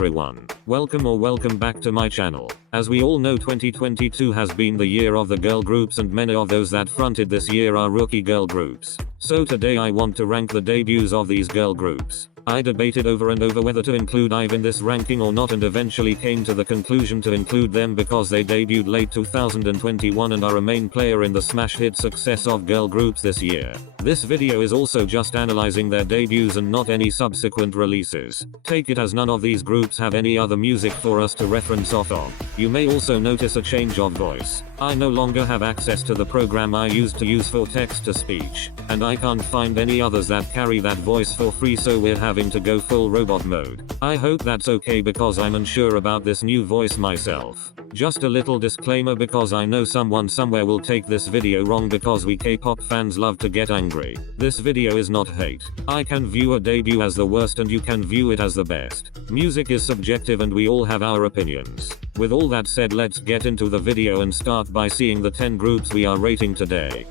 everyone. Welcome back to my channel. As we all know, 2022 has been the year of the girl groups, and many of those that fronted this year are rookie girl groups. So today I want to rank the debuts of these girl groups. I debated over and over whether to include IVE in this ranking or not, and eventually came to the conclusion to include them because they debuted late 2021 and are a main player in the smash hit success of girl groups this year. This video is also just analyzing their debuts and not any subsequent releases. Take it as none of these groups have any other music for us to reference off of. You may also notice a change of voice. I no longer have access to the program I used to use for text to speech, and I can't find any others that carry that voice for free, so we're having to go full robot mode. I hope that's okay because I'm unsure about this new voice myself. Just a little disclaimer, because I know someone somewhere will take this video wrong because we K-pop fans love to get angry. This video is not hate. I can view a debut as the worst and you can view it as the best. Music is subjective and we all have our opinions. With all that said, let's get into the video and start by seeing the 10 groups we are rating today.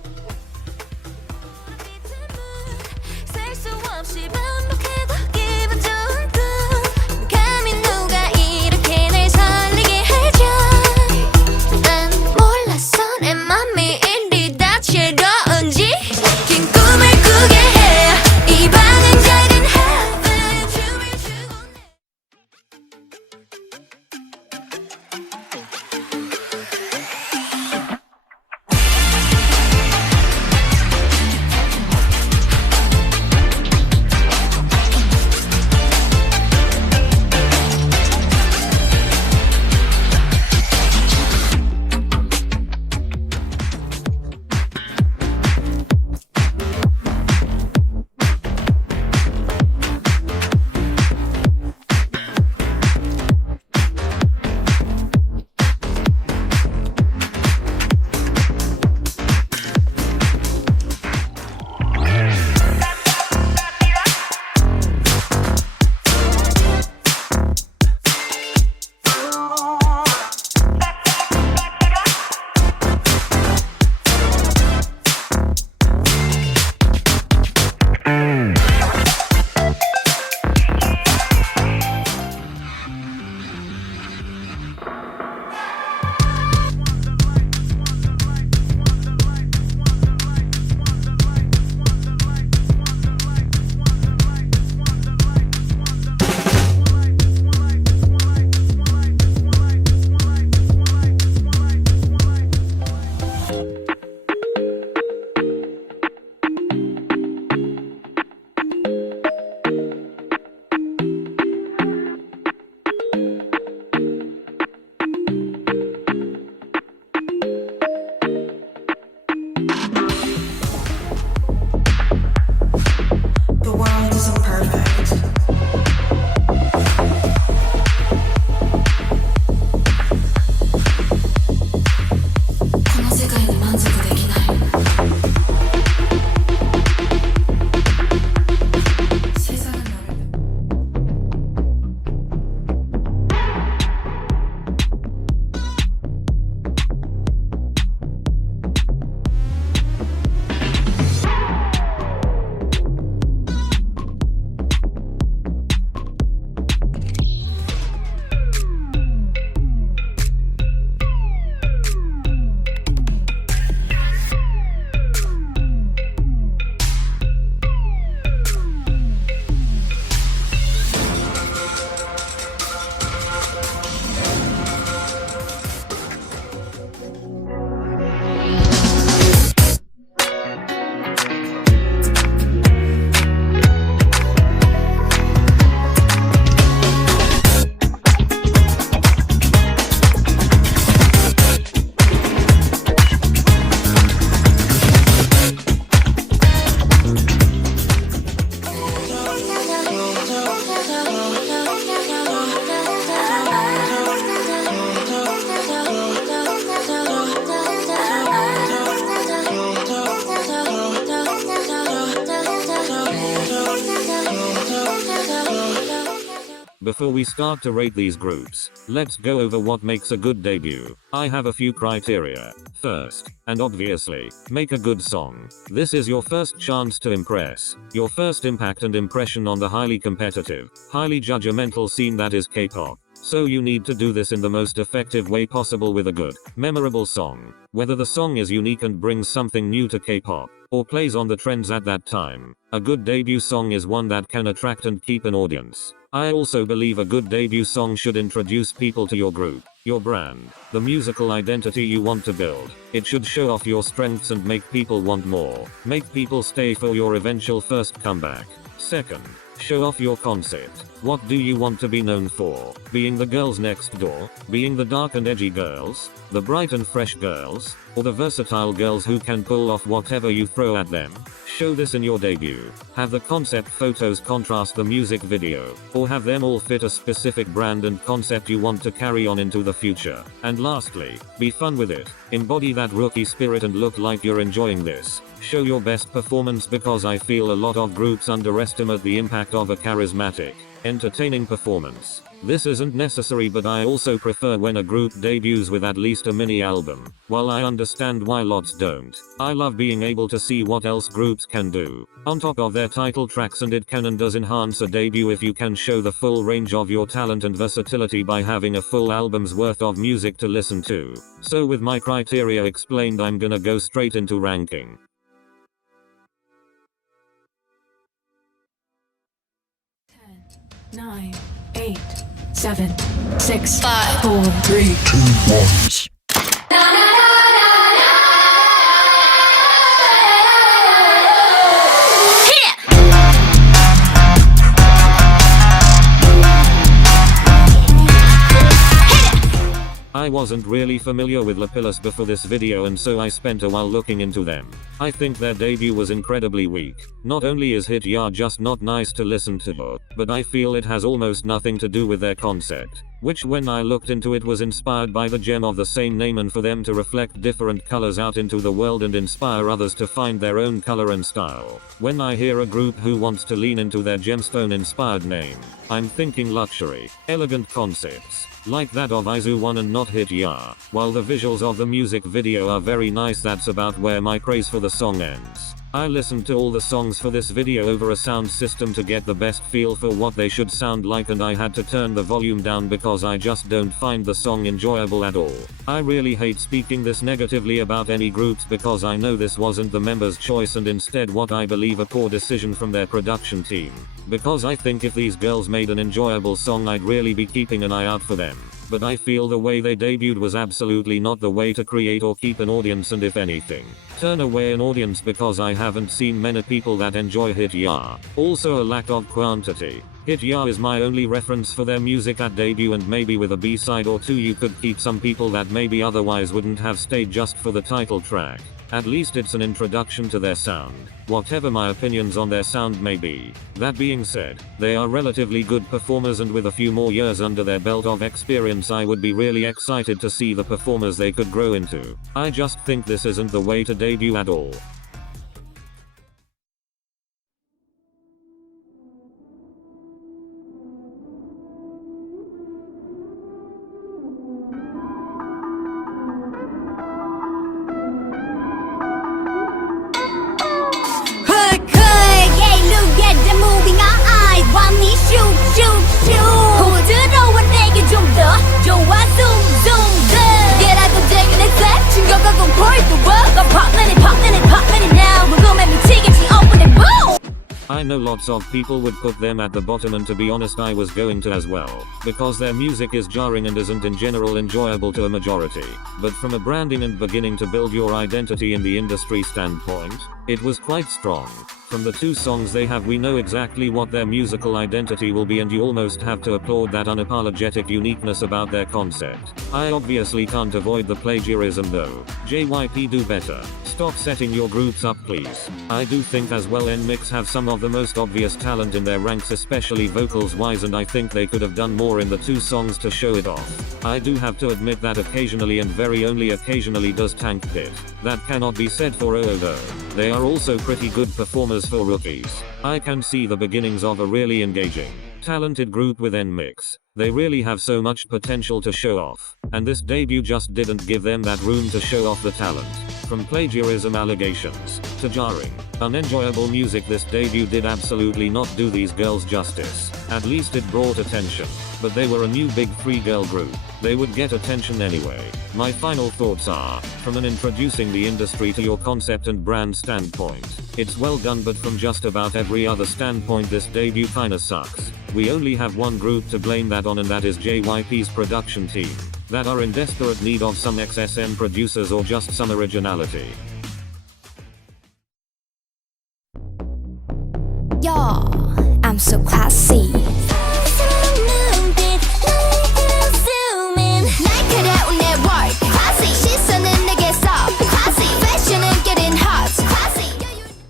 Before we start to rate these groups, let's go over what makes a good debut. I have a few criteria. First, and obviously, make a good song. This is your first chance to impress, your first impact and impression on the highly competitive, highly judgmental scene that is K-pop. So you need to do this in the most effective way possible with a good, memorable song. Whether the song is unique and brings something new to K-pop, or plays on the trends at that time, a good debut song is one that can attract and keep an audience. I also believe a good debut song should introduce people to your group, your brand, the musical identity you want to build. It should show off your strengths and make people want more. Make people stay for your eventual first comeback. Second, show off your concept. What do you want to be known for? Being the girls next door? Being the dark and edgy girls? The bright and fresh girls? Or the versatile girls who can pull off whatever you throw at them? Show this in your debut. Have the concept photos contrast the music video, or have them all fit a specific brand and concept you want to carry on into the future. And lastly, be fun with it. Embody that rookie spirit and look like you're enjoying this. Show your best performance, because I feel a lot of groups underestimate the impact of a charismatic, entertaining performance. This isn't necessary, but I also prefer when a group debuts with at least a mini album. While I understand why lots don't, I love being able to see what else groups can do on top of their title tracks, and it can and does enhance a debut if you can show the full range of your talent and versatility by having a full album's worth of music to listen to. So with my criteria explained, I'm gonna go straight into ranking. 9, 8, 7, 6, 5, 4, 3, 2, 1. I wasn't really familiar with Lapillus before this video, and so I spent a while looking into them. I think their debut was incredibly weak. Not only is Hit Ya just not nice to listen to, but I feel it has almost nothing to do with their concept, which when I looked into it was inspired by the gem of the same name, and for them to reflect different colors out into the world and inspire others to find their own color and style. When I hear a group who wants to lean into their gemstone inspired name, I'm thinking luxury, elegant concepts, like that of izone and not Hit Ya. While the visuals of the music video are very nice, that's about where my praise for the song ends. I listened to all the songs for this video over a sound system to get the best feel for what they should sound like, and I had to turn the volume down because I just don't find the song enjoyable at all. I really hate speaking this negatively about any groups, because I know this wasn't the members' choice and instead what I believe a poor decision from their production team. Because I think if these girls made an enjoyable song, I'd really be keeping an eye out for them. But I feel the way they debuted was absolutely not the way to create or keep an audience, and if anything, turn away an audience, because I haven't seen many people that enjoy Hit Ya. Also a lack of quantity. Hit Ya is my only reference for their music at debut, and maybe with a B-side or two you could keep some people that maybe otherwise wouldn't have stayed just for the title track. At least it's an introduction to their sound, whatever my opinions on their sound may be. That being said, they are relatively good performers, and with a few more years under their belt of experience, I would be really excited to see the performers they could grow into. I just think this isn't the way to debut at all. I know lots of people would put them at the bottom, and to be honest I was going to as well, because their music is jarring and isn't in general enjoyable to a majority. But from a branding and beginning to build your identity in the industry standpoint, it was quite strong. From the two songs they have, we know exactly what their musical identity will be, and you almost have to applaud that unapologetic uniqueness about their concept. I obviously can't avoid the plagiarism though. JYP, do better. Stop setting your groups up, please. I do think as well nmixx have some of the most obvious talent in their ranks, especially vocals wise, and I think they could have done more in the two songs to show it off. I do have to admit that occasionally, and very only occasionally, does tank it. That cannot be said for OO though. They are also pretty good performers for rookies. I can see the beginnings of a really engaging, talented group with nmixx. They really have so much potential to show off, and this debut just didn't give them that room to show off the talent. From plagiarism allegations to jarring, unenjoyable music, this debut did absolutely not do these girls justice. At least it brought attention, but they were a new big three girl group. They would get attention anyway. My final thoughts are, from an introducing the industry to your concept and brand standpoint, it's well done, but from just about every other standpoint this debut kinda sucks. We only have one group to blame that on, and that is JYP's production team, that are in desperate need of some XSM producers or just some originality. Yo, I'm so classy.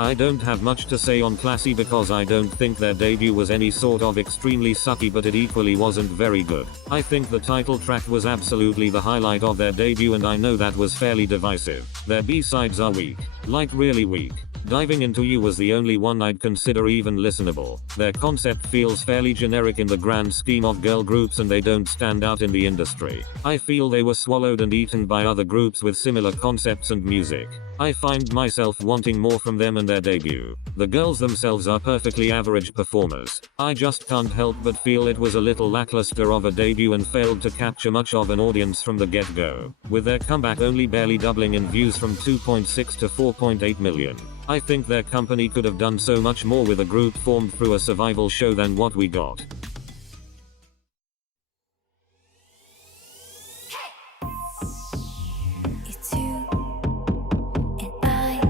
I don't have much to say on Classy because I don't think their debut was any sort of extremely sucky, but it equally wasn't very good. I think the title track was absolutely the highlight of their debut, and I know that was fairly divisive. Their B-sides are weak. Like really weak. Diving Into You was the only one I'd consider even listenable. Their concept feels fairly generic in the grand scheme of girl groups, and they don't stand out in the industry. I feel they were swallowed and eaten by other groups with similar concepts and music. I find myself wanting more from them and their debut. The girls themselves are perfectly average performers. I just can't help but feel it was a little lackluster of a debut and failed to capture much of an audience from the get-go, with their comeback only barely doubling in views from 2.6 to 4.8 million. I think their company could have done so much more with a group formed through a survival show than what we got. It's you and I.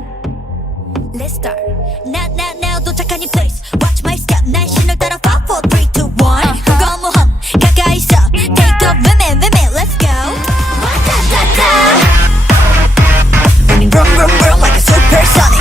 Let's start. Now 도착한 이 place. Watch my step. 난 신을 따라 5, 4, 3, 2, 1. 거무함 가까이 있어. Take up women, let's go. Running vroom like a supersonic.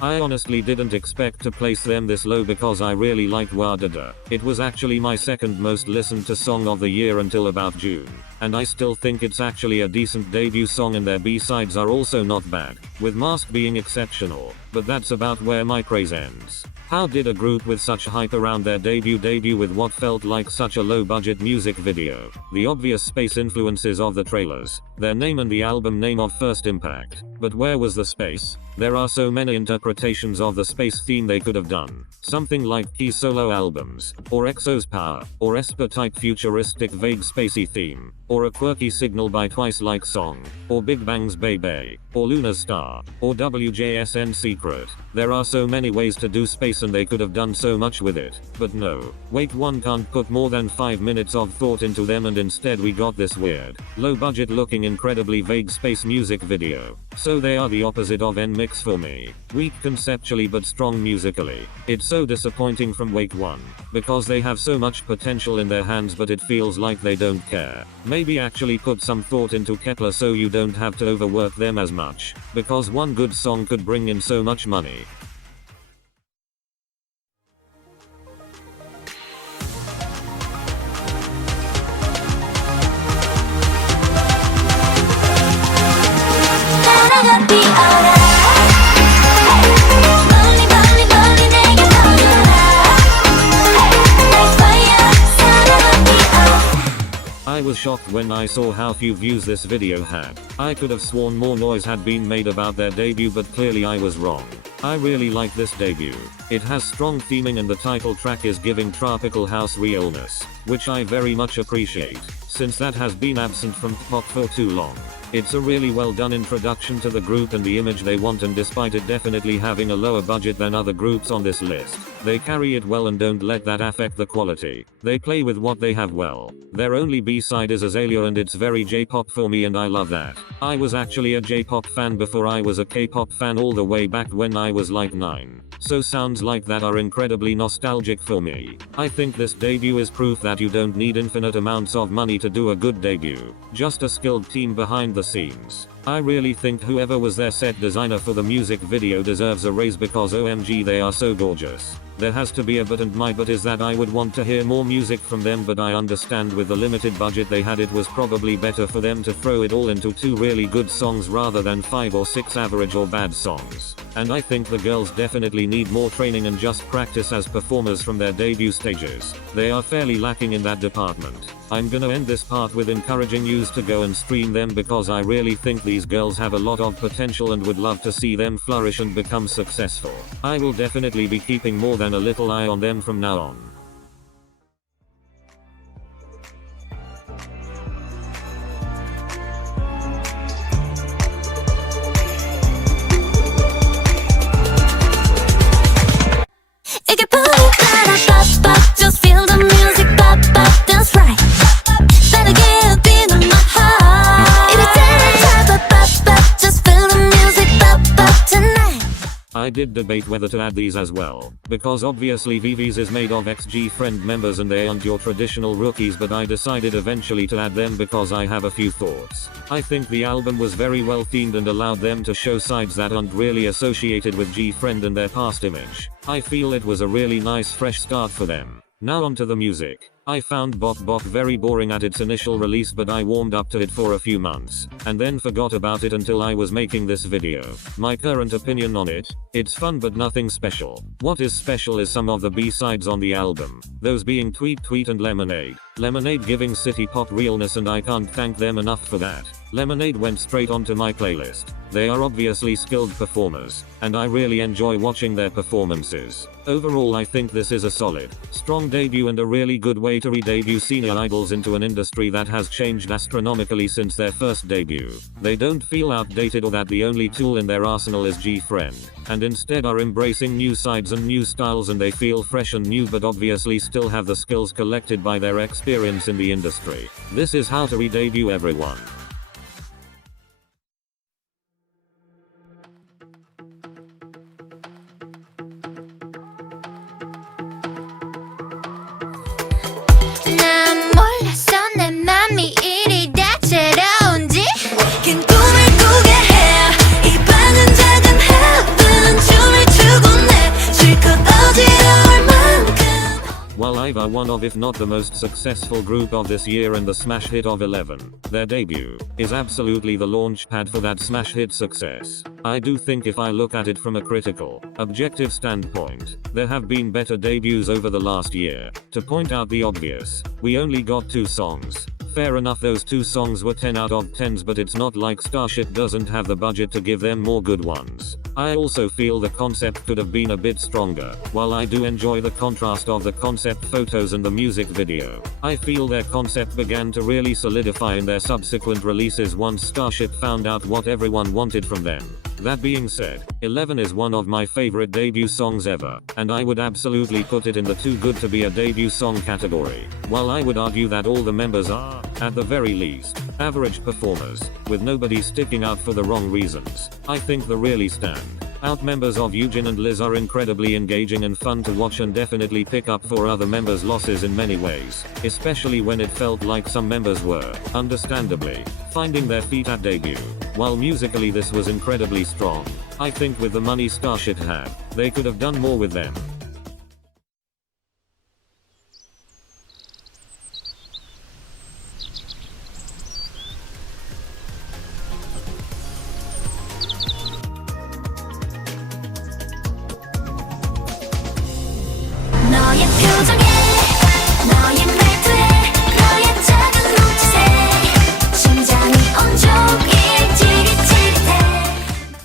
I honestly didn't expect to place them this low because I really liked Wadada. It was actually my second most listened to song of the year until about June. And I still think it's actually a decent debut song, and their B-sides are also not bad, with Mask being exceptional, but that's about where my praise ends. How did a group with such hype around their debut with what felt like such a low-budget music video? The obvious space influences of the trailers, their name and the album name of First Impact. But where was the space? There are so many interpretations of the space theme they could have done. Something like Key solo albums, or EXO's Power, or aespa type futuristic vague spacey theme, or a quirky Signal by Twice like song, or Big Bang's Baby, or Loona's Star, or WJSN Secret. There are so many ways to do space and they could have done so much with it. But no. Wait, one can't put more than 5 minutes of thought into them, and instead we got this weird, low budget looking incredibly vague space music video. So they are the opposite of nmixx for me. Weak conceptually but strong musically. It's so disappointing from Wake 1. Because they have so much potential in their hands, but it feels like they don't care. Maybe actually put some thought into Kepler so you don't have to overwork them as much. Because one good song could bring in so much money. I was shocked when I saw how few views this video had. I could have sworn more noise had been made about their debut, but clearly I was wrong. I really like this debut. It has strong theming and the title track is giving tropical house realness, which I very much appreciate, since that has been absent from Kpop for too long. It's a really well done introduction to the group and the image they want, and despite it definitely having a lower budget than other groups on this list, they carry it well and don't let that affect the quality. They play with what they have well. Their only B-side is Azalea and it's very J-pop for me, and I love that. I was actually a J-pop fan before I was a K-pop fan, all the way back when I was like 9. So sounds like that are incredibly nostalgic for me. I think this debut is proof that you don't need infinite amounts of money to do a good debut. Just a skilled team behind the scenes. I really think whoever was their set designer for the music video deserves a raise because OMG they are so gorgeous. There has to be a but, and my but is that I would want to hear more music from them, but I understand with the limited budget they had it was probably better for them to throw it all into 2 really good songs rather than 5 or 6 average or bad songs. And I think the girls definitely need more training and just practice as performers from their debut stages. They are fairly lacking in that department. I'm gonna end this part with encouraging yous to go and stream them because I really think these girls have a lot of potential and would love to see them flourish and become successful. I will definitely be keeping more than a little eye on them from now on. Just feel the music, pop, pop, that's right. Better get a beat in my heart. Just feel the music, pop, pop tonight. I did debate whether to add these as well, because obviously VVs is made of gfriend members and they aren't your traditional rookies, but I decided eventually to add them because I have a few thoughts. I think the album was very well themed and allowed them to show sides that aren't really associated with gfriend and their past image. I feel it was a really nice fresh start for them. Now onto the music. I found Bok Bok very boring at its initial release, but I warmed up to it for a few months, and then forgot about it until I was making this video. My current opinion on it: it's fun but nothing special. What is special is some of the B-sides on the album, those being Tweet Tweet and Lemonade. Lemonade giving city pop realness, and I can't thank them enough for that. Lemonade went straight onto my playlist. They are obviously skilled performers, and I really enjoy watching their performances. Overall, I think this is a solid, strong debut and a really good way to re-debut senior idols into an industry that has changed astronomically since their first debut. They don't feel outdated or that the only tool in their arsenal is gfriend, and instead are embracing new sides and new styles, and they feel fresh and new but obviously still have the skills collected by their experience in the industry. This is how to re-debut everyone. While IVE are one of, if not the most successful group of this year and the smash hit of 11, their debut is absolutely the launch pad for that smash hit success. I do think if I look at it from a critical, objective standpoint, there have been better debuts over the last year. To point out the obvious, we only got 2 songs. Fair enough, those 2 songs were 10 out of 10s, but it's not like Starship doesn't have the budget to give them more good ones. I also feel the concept could have been a bit stronger. While I do enjoy the contrast of the concept photos and the music video, I feel their concept began to really solidify in their subsequent releases once Starship found out what everyone wanted from them. That being said, 11 is one of my favorite debut songs ever, and I would absolutely put it in the too good to be a debut song category. While I would argue that all the members are, at the very least, average performers, with nobody sticking out for the wrong reasons, I think the really stand out members of Eugene and Liz are incredibly engaging and fun to watch, and definitely pick up for other members' losses in many ways, especially when it felt like some members were, understandably, finding their feet at debut. While musically this was incredibly strong, I think with the money Starship had, they could have done more with them.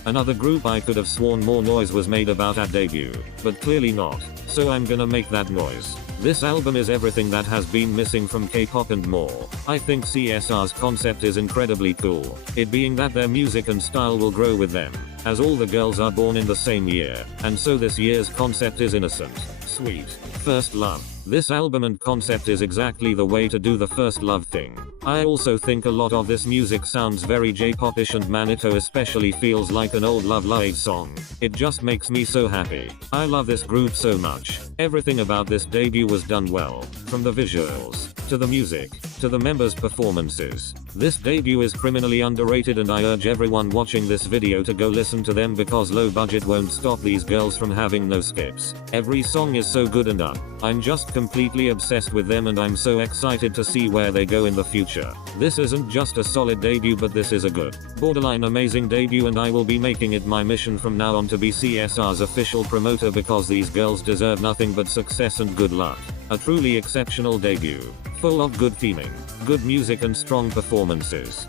Another group I could have sworn more noise was made about at debut, but clearly not, so I'm gonna make that noise. This album is everything that has been missing from K-pop and more. I think CSR's concept is incredibly cool, it being that their music and style will grow with them, as all the girls are born in the same year, and so this year's concept is innocent, sweet, first love. This album and concept is exactly the way to do the first love thing. I also think a lot of this music sounds very J-pop-ish, and Manito especially feels like an old Love Live song. It just makes me so happy. I love this group so much. Everything about this debut was done well, from the visuals, to the music, to the members' performances. This debut is criminally underrated and I urge everyone watching this video to go listen to them because low budget won't stop these girls from having no skips. Every song is so good and up. I'm just completely obsessed with them and I'm so excited to see where they go in the future. This isn't just a solid debut but this is a good, borderline amazing debut and I will be making it my mission from now on to be CSR's official promoter because these girls deserve nothing but success and good luck. A truly exceptional debut. Full of good theming, good music and strong performances.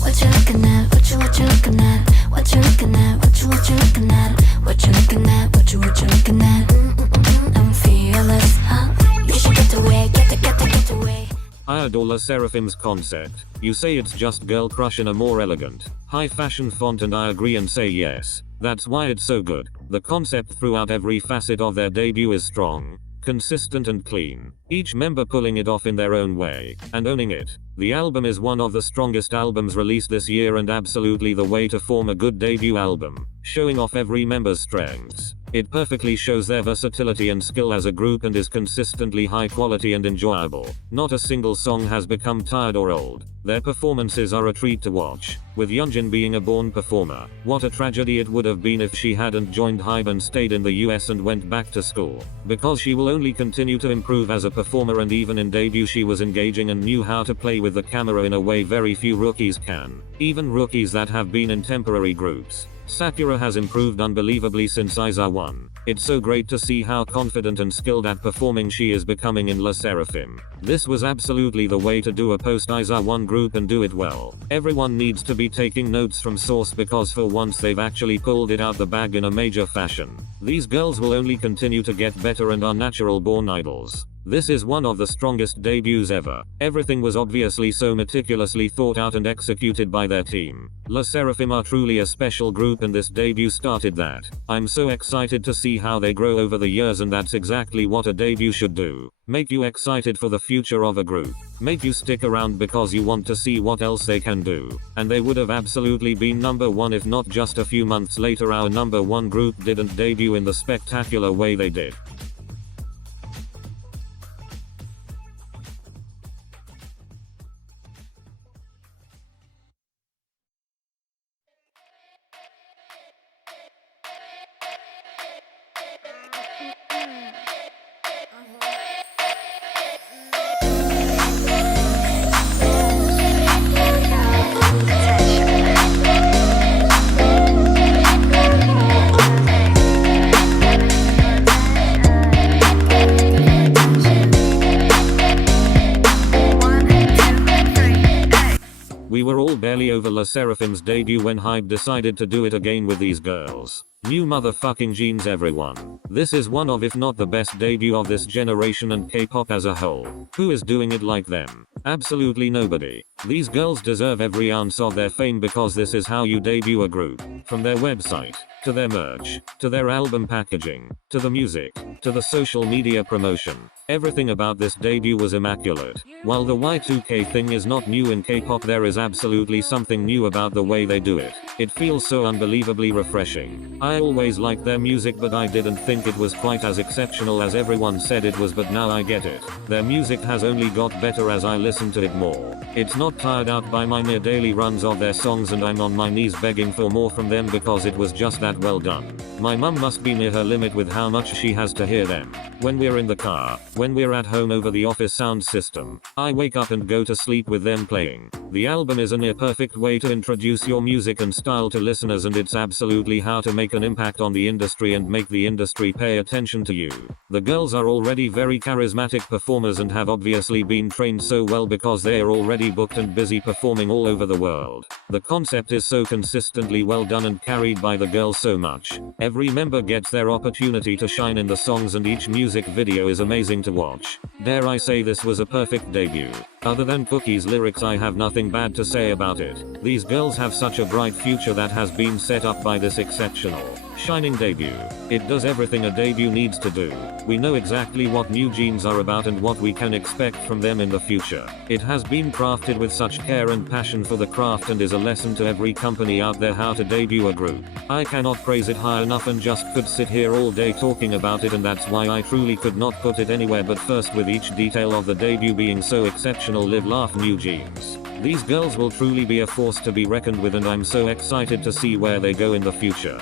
What you looking at? What you looking at? What you looking at? What you looking at? What you looking at? What you looking at? I'm fearless, huh? You should get away, get away. I adore sserafim's concept. You say it's just girl crush in a more elegant, high fashion font and I agree and say yes. That's why it's so good. The concept throughout every facet of their debut is strong, consistent and clean. Each member pulling it off in their own way, and owning it. The album is one of the strongest albums released this year and absolutely the way to form a good debut album, showing off every member's strengths. It perfectly shows their versatility and skill as a group and is consistently high quality and enjoyable. Not a single song has become tired or old. Their performances are a treat to watch, with Yeonjin being a born performer. What a tragedy it would have been if she hadn't joined Hybe and stayed in the US and went back to school, because she will only continue to improve as a performer and even in debut she was engaging and knew how to play with the camera in a way very few rookies can, even rookies that have been in temporary groups. Sakura has improved unbelievably since IZA 1. It's so great to see how confident and skilled at performing she is becoming in sserafim. This was absolutely the way to do a post IZA 1 group and do it well. Everyone needs to be taking notes from source because for once they've actually pulled it out the bag in a major fashion. These girls will only continue to get better and are natural born idols. This is one of the strongest debuts ever. Everything was obviously so meticulously thought out and executed by their team. Sserafim are truly a special group and this debut started that. I'm so excited to see how they grow over the years and that's exactly what a debut should do. Make you excited for the future of a group. Make you stick around because you want to see what else they can do. And they would have absolutely been number one if not just a few months later our number one group didn't debut in the spectacular way they did. We were all barely over sserafim's debut when Hybe decided to do it again with these girls. New motherfucking jeans everyone. This is one of if not the best debut of this generation and K-pop as a whole. Who is doing it like them? Absolutely nobody. These girls deserve every ounce of their fame because this is how you debut a group. From their website, to their merch, to their album packaging, to the music, to the social media promotion. Everything about this debut was immaculate. While the Y2K thing is not new in K-pop, there is absolutely something new about the way they do it. It feels so unbelievably refreshing. I always liked their music but I didn't think it was quite as exceptional as everyone said it was, but now I get it. Their music has only got better as I listen to it more. It's not tired out by my near daily runs of their songs and I'm on my knees begging for more from them because it was just that well done. My mum must be near her limit with how much she has to hear them. When we're in the car, when we're at home over the office sound system, I wake up and go to sleep with them playing. The album is a near perfect way to introduce your music and style to listeners and it's absolutely how to make an impact on the industry and make the industry pay attention to you. The girls are already very charismatic performers and have obviously been trained so well because they are already booked and busy performing all over the world. The concept is so consistently well done and carried by the girls so much. Every member gets their opportunity to shine in the songs and each music video is amazing to watch. Dare I say this was a perfect debut. Other than Cookie's lyrics I have nothing bad to say about it. These girls have such a bright future that has been set up by this exceptional Shining debut. It does everything a debut needs to do. We know exactly what newjeans are about and what we can expect from them in the future. It has been crafted with such care and passion for the craft and is a lesson to every company out there how to debut a group. I cannot praise it high enough and just could sit here all day talking about it, and that's why I truly could not put it anywhere but first with each detail of the debut being so exceptional. Live laugh newjeans. These girls will truly be a force to be reckoned with, and I'm so excited to see where they go in the future.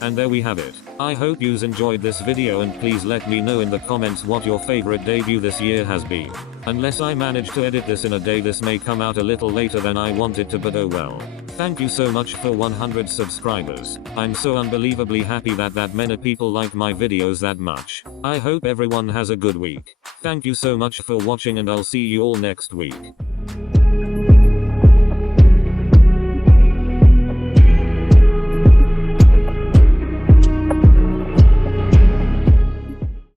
And there we have it. I hope yous enjoyed this video, and please let me know in the comments what your favorite debut this year has been. Unless I manage to edit this in a day, this may come out a little later than I wanted to, but oh well. Thank you so much for 100 subscribers. I'm so unbelievably happy that many people like my videos that much. I hope everyone has a good week. Thank you so much for watching, and I'll see you all next week.